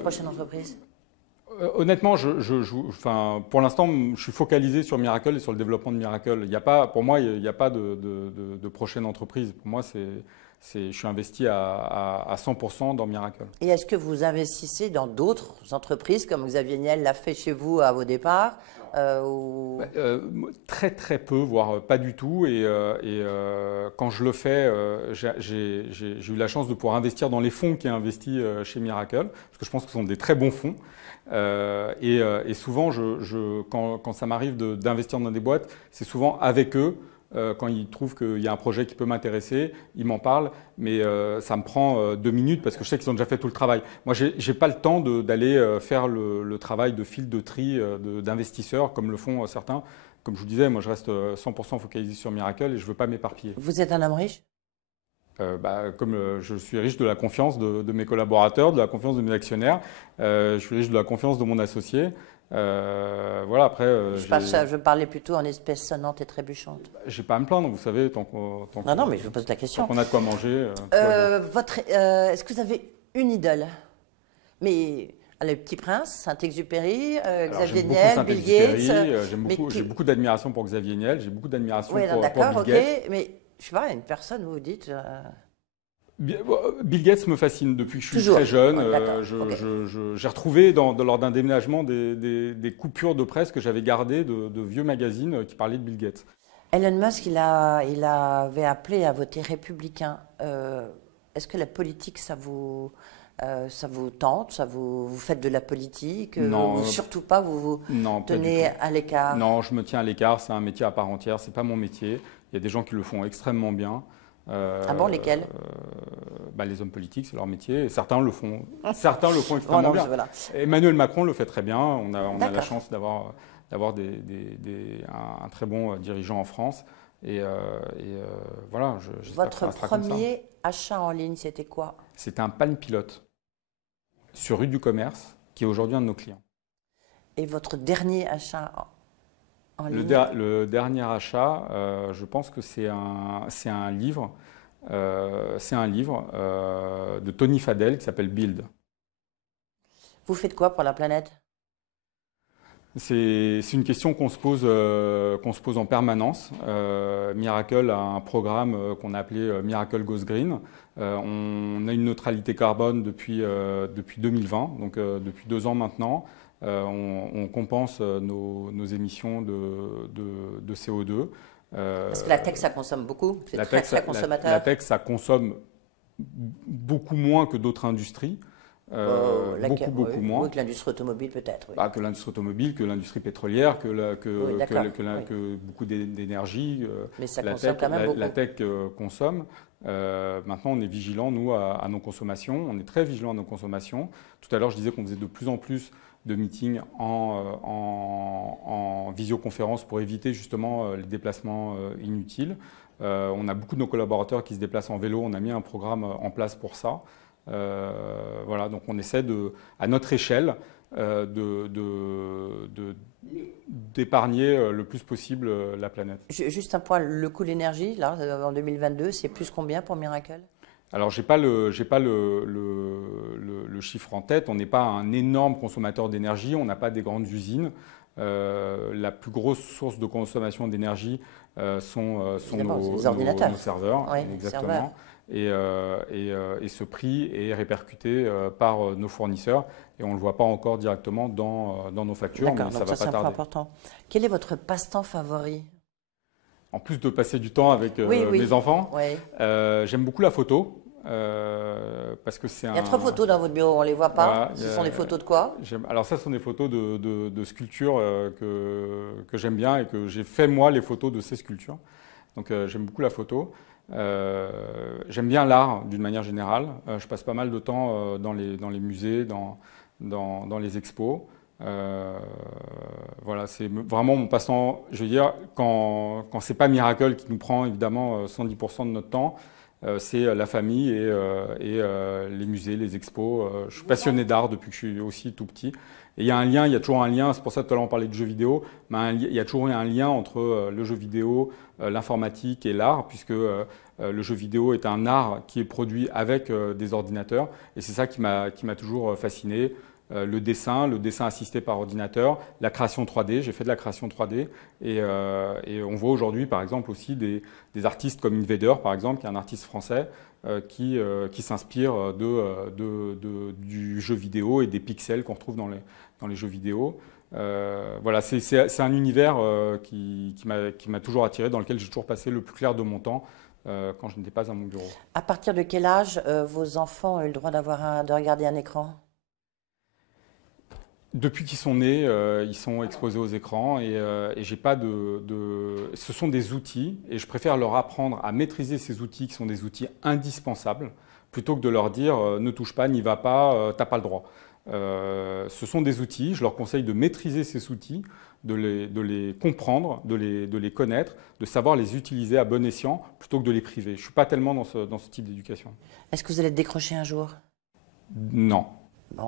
votre prochaine entreprise? Honnêtement, enfin, pour l'instant, je suis focalisé sur Miracle et sur le développement de Miracle. Il y a pas, pour moi, il n'y a pas de prochaine entreprise. Pour moi, je suis investi à 100% dans Miracle. Et est-ce que vous investissez dans d'autres entreprises, comme Xavier Niel l'a fait chez vous à vos départs Très très peu, voire pas du tout. Et quand je le fais, j'ai eu la chance de pouvoir investir dans les fonds qui ont investi chez Miracle, parce que je pense que ce sont des très bons fonds. Et souvent, quand ça m'arrive d'investir dans des boîtes, c'est souvent avec eux. Quand ils trouvent qu'il y a un projet qui peut m'intéresser, ils m'en parlent, mais ça me prend 2 minutes parce que je sais qu'ils ont déjà fait tout le travail. Moi, je n'ai pas le temps d'aller faire le travail de fil de tri d'investisseurs comme le font certains. Comme je vous disais, moi, je reste 100% focalisé sur Miracle et je ne veux pas m'éparpiller. Vous êtes un homme riche? Comme je suis riche de la confiance de mes collaborateurs, de la confiance de mes actionnaires, je suis riche de la confiance de mon associé. Voilà, après, je parlais plutôt en espèces sonnantes et trébuchantes. J'ai pas à me plaindre, vous savez, non, mais je vous pose la question. Tant qu'on a de quoi manger. Est-ce que vous avez une idole? Mais le Petit Prince, Saint-Exupéry, Xavier Niel, Bill Gates. J'ai beaucoup d'admiration pour Xavier Niel, j'ai beaucoup d'admiration pour Bill Gates. Mais je sais pas, une personne, vous dites. Bill Gates me fascine depuis que je suis très jeune. J'ai retrouvé lors d'un déménagement des coupures de presse que j'avais gardées de vieux magazines qui parlaient de Bill Gates. Elon Musk, il avait appelé à voter républicain. Est-ce que la politique, ça vous tente, vous faites de la politique? Non. Surtout pas, vous tenez à l'écart? Non, je me tiens à l'écart, c'est un métier à part entière, c'est pas mon métier. Il y a des gens qui le font extrêmement bien. Ah bon, lesquels? Les hommes politiques, c'est leur métier. Et certains le font extrêmement bien. Voilà. Emmanuel Macron le fait très bien. On a la chance d'avoir un très bon dirigeant en France. Voilà. Votre premier achat en ligne, c'était quoi? C'était un Palm Pilote sur rue du Commerce, qui est aujourd'hui un de nos clients. Et votre dernier achat en ligne? Le dernier achat, je pense que c'est un livre. C'est un livre de Tony Fadell qui s'appelle Build. Vous faites quoi pour la planète? C'est une question qu'on se pose en permanence. Miracle a un programme qu'on a appelé Miracle Goes Green. On a une neutralité carbone depuis 2020, donc depuis 2 ans maintenant. On compense nos émissions de CO2. Parce que la tech, ça consomme beaucoup, c'est très consommateur. La tech, ça consomme beaucoup moins que d'autres industries. Beaucoup moins. Oui, que l'industrie automobile peut-être. Oui. Que l'industrie automobile, que l'industrie pétrolière, que beaucoup d'énergie. Mais ça consomme quand même beaucoup. La tech consomme. Maintenant, on est vigilant, nous, à nos consommations. On est très vigilant à nos consommations. Tout à l'heure, je disais qu'on faisait de plus en plus de meetings en visioconférence pour éviter justement les déplacements inutiles. On a beaucoup de nos collaborateurs qui se déplacent en vélo. On a mis un programme en place pour ça. Voilà, donc on essaie à notre échelle d'épargner le plus possible la planète. Juste un point, le coût de l'énergie, là, en 2022, c'est plus combien pour Miracle? Alors, j'ai pas le chiffre en tête. On n'est pas un énorme consommateur d'énergie. On n'a pas des grandes usines. La plus grosse source de consommation d'énergie sont nos ordinateurs. Nos serveurs. Oui, exactement. Et ce prix est répercuté par nos fournisseurs et on ne le voit pas encore directement dans nos factures, mais ça va pas tarder. C'est un point important. Quel est votre passe-temps favori? En plus de passer du temps avec mes enfants, j'aime beaucoup la photo. Parce que il y a 3 photos dans votre bureau, on ne les voit pas. Ce sont des photos de quoi? Alors ça, ce sont des photos de sculptures que j'aime bien et que j'ai fait moi les photos de ces sculptures. Donc j'aime beaucoup la photo. J'aime bien l'art d'une manière générale. Je passe pas mal de temps dans les musées, dans les expos. Voilà, c'est vraiment mon passe-temps. Je veux dire, quand c'est pas Miracle qui nous prend évidemment 110% de notre temps, c'est la famille et les musées, les expos. Je suis passionné d'art depuis que je suis aussi tout petit. Et il y a toujours un lien, c'est pour ça que tout à l'heure on parlait de jeux vidéo, mais il y a toujours un lien entre le jeu vidéo, l'informatique et l'art, puisque le jeu vidéo est un art qui est produit avec des ordinateurs. Et c'est ça qui m'a toujours fasciné. Le dessin assisté par ordinateur, la création 3D, j'ai fait de la création 3D. Et on voit aujourd'hui, par exemple, aussi des artistes comme Invader, par exemple, qui est un artiste français, qui s'inspire du jeu vidéo et des pixels qu'on retrouve dans les jeux vidéo. Voilà, c'est un univers qui m'a toujours attiré, dans lequel j'ai toujours passé le plus clair de mon temps quand je n'étais pas à mon bureau. À partir de quel âge vos enfants ont eu le droit de regarder un écran? Depuis qu'ils sont nés, ils sont exposés aux écrans et j'ai pas Ce sont des outils et je préfère leur apprendre à maîtriser ces outils qui sont des outils indispensables plutôt que de leur dire ne touche pas, n'y va pas, t'as pas le droit. Ce sont des outils, je leur conseille de maîtriser ces outils, de les comprendre, de les connaître, de savoir les utiliser à bon escient plutôt que de les priver. Je ne suis pas tellement dans ce type d'éducation. Est-ce que vous allez décrocher un jour? Non.